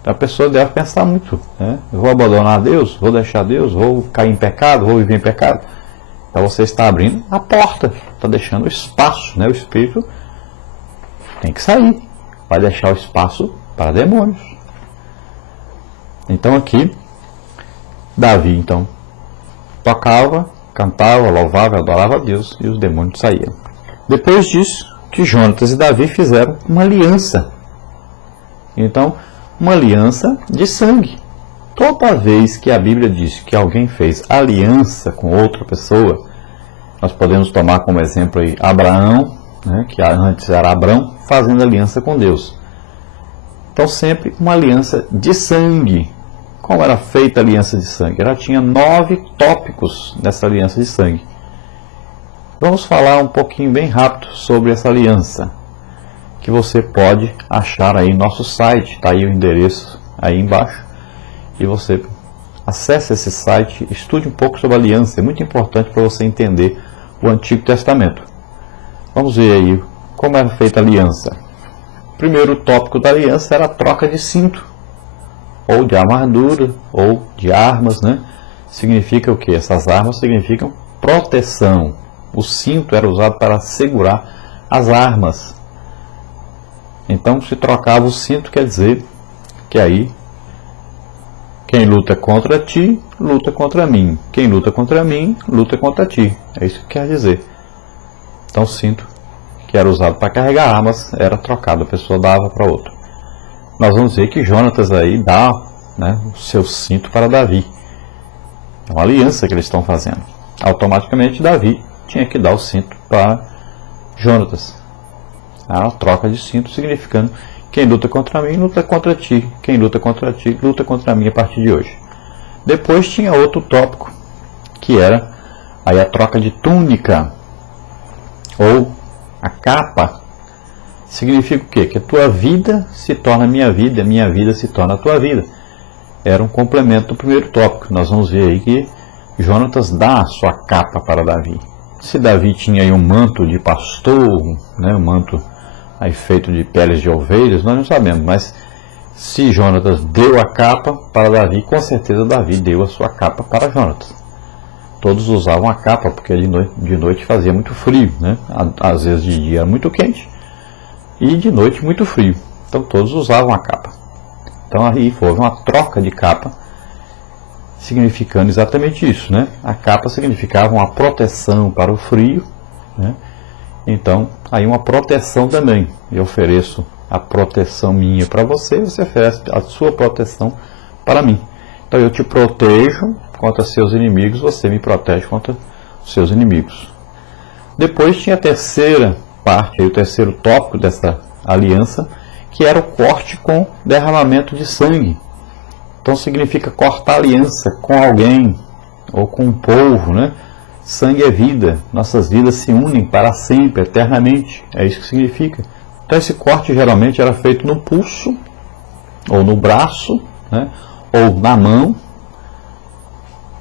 Então a pessoa deve pensar muito, né? Eu vou abandonar Deus? Vou deixar Deus? Vou cair em pecado? Vou viver em pecado? Então você está abrindo a porta, está deixando o espaço, né? O espírito tem que sair, vai deixar o espaço para demônios. Então aqui, Davi então tocava, cantava, louvava, adorava a Deus e os demônios saíam. Depois disso, que Jonatas e Davi fizeram uma aliança. Então, uma aliança de sangue. Toda vez que a Bíblia diz que alguém fez aliança com outra pessoa, nós podemos tomar como exemplo aí Abraão, né, que antes era Abrão, fazendo aliança com Deus. Então, sempre uma aliança de sangue. Como era feita a aliança de sangue? Ela tinha 9 tópicos nessa aliança de sangue. Vamos falar um pouquinho bem rápido sobre essa aliança, que você pode achar aí no nosso site, está aí o endereço aí embaixo, e você acesse esse site, estude um pouco sobre a aliança, é muito importante para você entender o Antigo Testamento. Vamos ver aí como era feita a aliança. O primeiro tópico da aliança era a troca de cinto, ou de armadura, ou de armas, né? Significa o que? Essas armas significam proteção. O cinto era usado para segurar as armas. Então, se trocava o cinto, quer dizer que aí, quem luta contra ti, luta contra mim. Quem luta contra mim, luta contra ti. É isso que quer dizer. Então, o cinto, que era usado para carregar armas, era trocado, a pessoa dava para outro. Nós vamos ver que Jonatas aí dá, né, o seu cinto para Davi. É uma aliança que eles estão fazendo. Automaticamente, Davi tinha que dar o cinto para Jonatas. A troca de cinto significando quem luta contra mim, luta contra ti. Quem luta contra ti, luta contra mim a partir de hoje. Depois tinha outro tópico, que era aí a troca de túnica, ou a capa. Significa o quê? Que a tua vida se torna a minha vida se torna a tua vida. Era um complemento do primeiro tópico. Nós vamos ver aí que Jonatas dá a sua capa para Davi. Se Davi tinha aí um manto de pastor, né, um manto aí feito de peles de ovelhas, nós não sabemos, mas se Jonatas deu a capa para Davi, com certeza Davi deu a sua capa para Jonatas. Todos usavam a capa, porque de noite fazia muito frio, né? Às vezes de dia era muito quente, e de noite muito frio. Então todos usavam a capa. Então aí houve uma troca de capa, significando exatamente isso, né? A capa significava uma proteção para o frio, né? Então, aí uma proteção também. Eu ofereço a proteção minha para você, você oferece a sua proteção para mim. Então, eu te protejo contra seus inimigos, você me protege contra os seus inimigos. Depois tinha a terceira parte, aí, o terceiro tópico dessa aliança, que era o corte com derramamento de sangue. Então, significa cortar aliança com alguém, ou com um povo, né? Sangue é vida, nossas vidas se unem para sempre, eternamente, é isso que significa. Então esse corte geralmente era feito no pulso, ou no braço, né, ou na mão,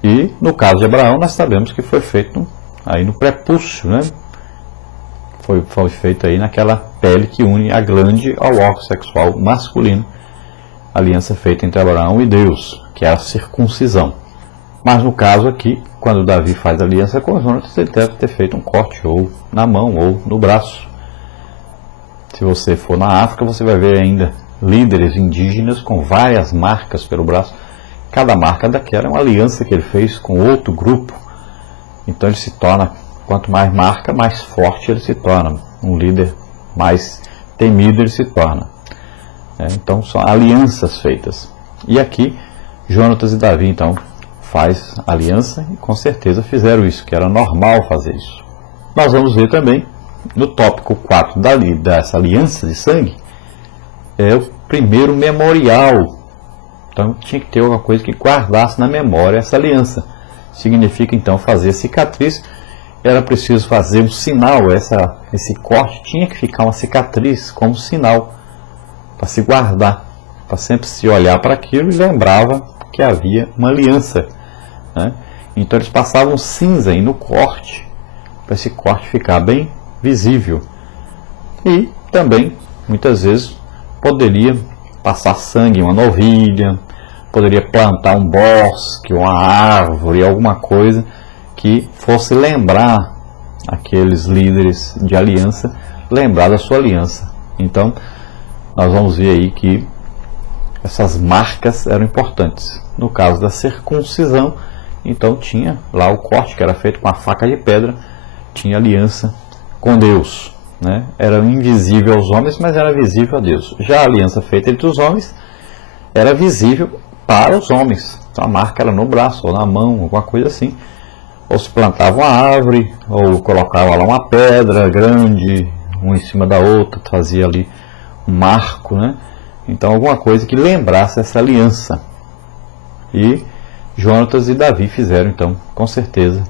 e no caso de Abraão nós sabemos que foi feito aí no prepúcio, né? Foi feito aí naquela pele que une a glande ao órgão sexual masculino, aliança feita entre Abraão e Deus, que é a circuncisão. Mas no caso aqui, quando Davi faz aliança com Jonatas, ele deve ter feito um corte ou na mão ou no braço. Se você for na África, você vai ver ainda líderes indígenas com várias marcas pelo braço. Cada marca daquela é uma aliança que ele fez com outro grupo. Então ele se torna, quanto mais marca, mais forte ele se torna. Um líder mais temido ele se torna. Então são alianças feitas. E aqui, Jonatas e Davi, então, faz aliança e com certeza fizeram isso, que era normal fazer isso. Nós vamos ver também, no tópico 4 dessa aliança de sangue, é o primeiro memorial. Então tinha que ter alguma coisa que guardasse na memória essa aliança. Significa então fazer cicatriz, era preciso fazer um sinal, esse corte tinha que ficar uma cicatriz como sinal, para se guardar, para sempre se olhar para aquilo e lembrava que havia uma aliança, né? Então eles passavam cinza aí no corte, para esse corte ficar bem visível. E também, muitas vezes, poderia passar sangue em uma novilha, poderia plantar um bosque, uma árvore, alguma coisa que fosse lembrar aqueles líderes de aliança, lembrar da sua aliança. Então, nós vamos ver aí que essas marcas eram importantes. No caso da circuncisão, então tinha lá o corte que era feito com a faca de pedra, tinha aliança com Deus, né? Era invisível aos homens, mas era visível a Deus. Já a aliança feita entre os homens era visível para os homens. Então a marca era no braço ou na mão, alguma coisa assim. Ou se plantava uma árvore, ou colocava lá uma pedra grande, uma em cima da outra, fazia ali um marco, né? Então alguma coisa que lembrasse essa aliança. E Jonatas e Davi fizeram então, com certeza,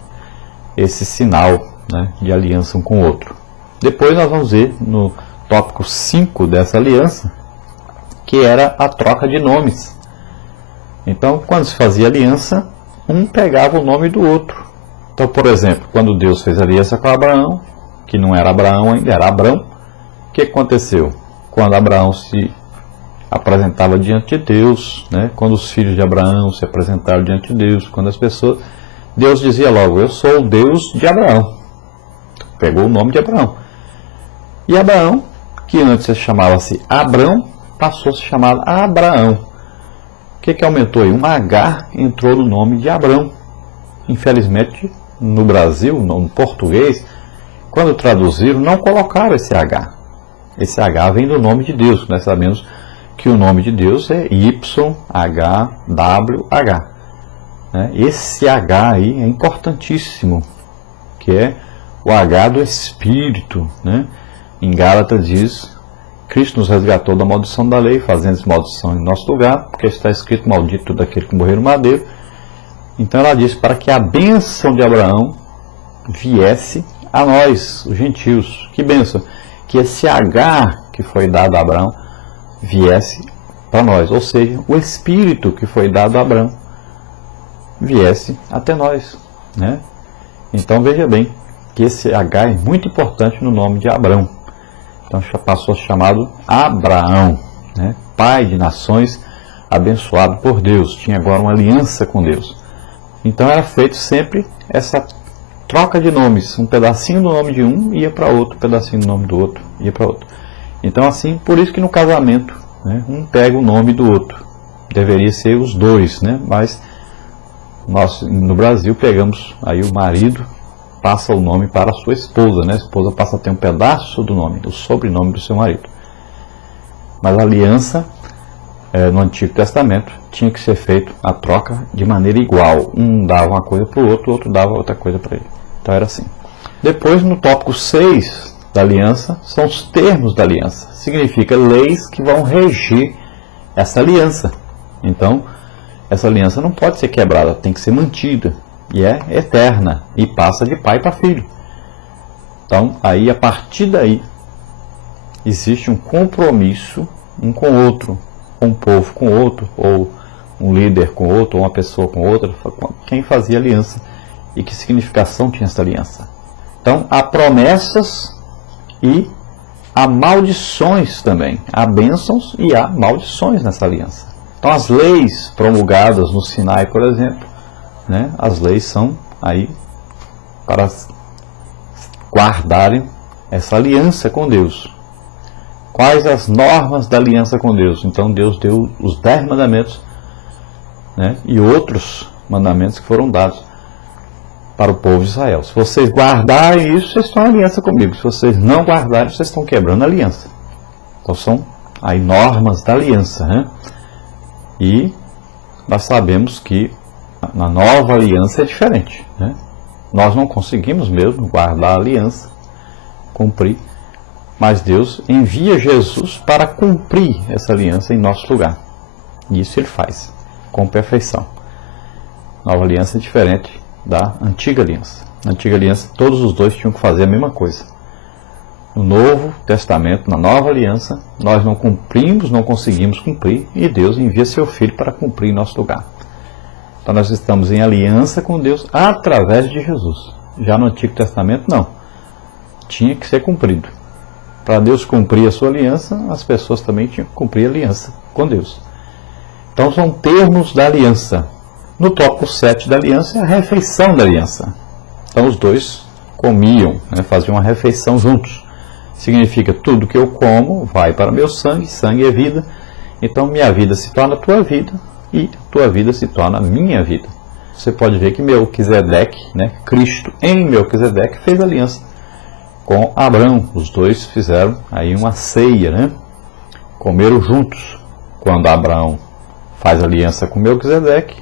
esse sinal, né, de aliança um com o outro. Depois nós vamos ver no tópico 5 dessa aliança, que era a troca de nomes. Então, quando se fazia aliança, um pegava o nome do outro. Então, por exemplo, quando Deus fez aliança com Abraão, que não era Abraão ainda, era Abrão, o que aconteceu? Quando Abraão se apresentava diante de Deus, né? Quando os filhos de Abraão se apresentaram diante de Deus, quando as pessoas, Deus dizia logo: eu sou o Deus de Abraão. Pegou o nome de Abraão. E Abraão, que antes chamava-se Abrão, passou a se chamar Abraão. O que aumentou aí? Um H entrou no nome de Abrão. Infelizmente, no Brasil, no português, quando traduziram, não colocaram esse H. Esse H vem do nome de Deus. Nós sabemos que o nome de Deus é YHWH. Esse H aí é importantíssimo, que é o H do Espírito, né? Em Gálatas diz: Cristo nos resgatou da maldição da lei, fazendo maldição em nosso lugar, porque está escrito: maldito daquele que morreu no madeiro. Então ela diz para que a bênção de Abraão viesse a nós, os gentios. Que bênção? Que esse H que foi dado a Abraão viesse para nós, ou seja, o Espírito que foi dado a Abraão viesse até nós, né? Então veja bem que esse H é muito importante no nome de Abrão. Então passou a ser chamado Abraão, né? Pai de nações, abençoado por Deus, tinha agora uma aliança com Deus. Então era feito sempre essa troca de nomes, um pedacinho do nome de um ia para outro, um pedacinho do nome do outro ia para outro. Então assim, por isso que no casamento, né, um pega o nome do outro. Deveria ser os dois, né? Mas nós no Brasil pegamos aí o marido passa o nome para a sua esposa, né? A esposa passa a ter um pedaço do nome, do sobrenome do seu marido. Mas a aliança no Antigo Testamento tinha que ser feito a troca de maneira igual. Um dava uma coisa para o outro dava outra coisa para ele. Então era assim. Depois, no tópico 6 da aliança, são os termos da aliança. Significa leis que vão regir essa aliança. Então, essa aliança não pode ser quebrada, tem que ser mantida. E é eterna, e passa de pai para filho. Então, aí, a partir daí, existe um compromisso um com o outro, um povo com o outro, ou um líder com o outro, ou uma pessoa com outra, quem fazia aliança, e que significação tinha essa aliança. Então, há promessas e há maldições também, há bênçãos e há maldições nessa aliança. Então, as leis promulgadas no Sinai, por exemplo, né, as leis são aí para guardarem essa aliança com Deus. Quais as normas da aliança com Deus? Então Deus deu os 10 mandamentos, né, e outros mandamentos que foram dados para o povo de Israel. Se vocês guardarem isso, vocês estão em aliança comigo. Se vocês não guardarem, vocês estão quebrando a aliança. Então são aí normas da aliança, né? E nós sabemos que na nova aliança é diferente, né? Nós não conseguimos mesmo guardar a aliança, cumprir, mas Deus envia Jesus para cumprir essa aliança em nosso lugar. E isso ele faz com perfeição. A nova aliança é diferente da antiga aliança. Na antiga aliança, todos os dois tinham que fazer a mesma coisa. No Novo Testamento, na nova aliança, nós não cumprimos, não conseguimos cumprir, e Deus envia seu Filho para cumprir em nosso lugar. Então nós estamos em aliança com Deus através de Jesus. Já no Antigo Testamento, não. Tinha que ser cumprido. Para Deus cumprir a sua aliança, as pessoas também tinham que cumprir a aliança. com Deus. Então são termos da aliança. No tópico 7 da aliança é a refeição da aliança. Então os dois comiam, né, faziam uma refeição juntos. Significa, tudo que eu como vai para meu sangue, sangue é vida. Então minha vida se torna tua vida e tua vida se torna minha vida. Você pode ver que Melquisedeque, né, Cristo em Melquisedeque fez aliança com Abraão. Os dois fizeram aí uma ceia, né? Comeram juntos. Quando Abraão faz aliança com Melquisedeque,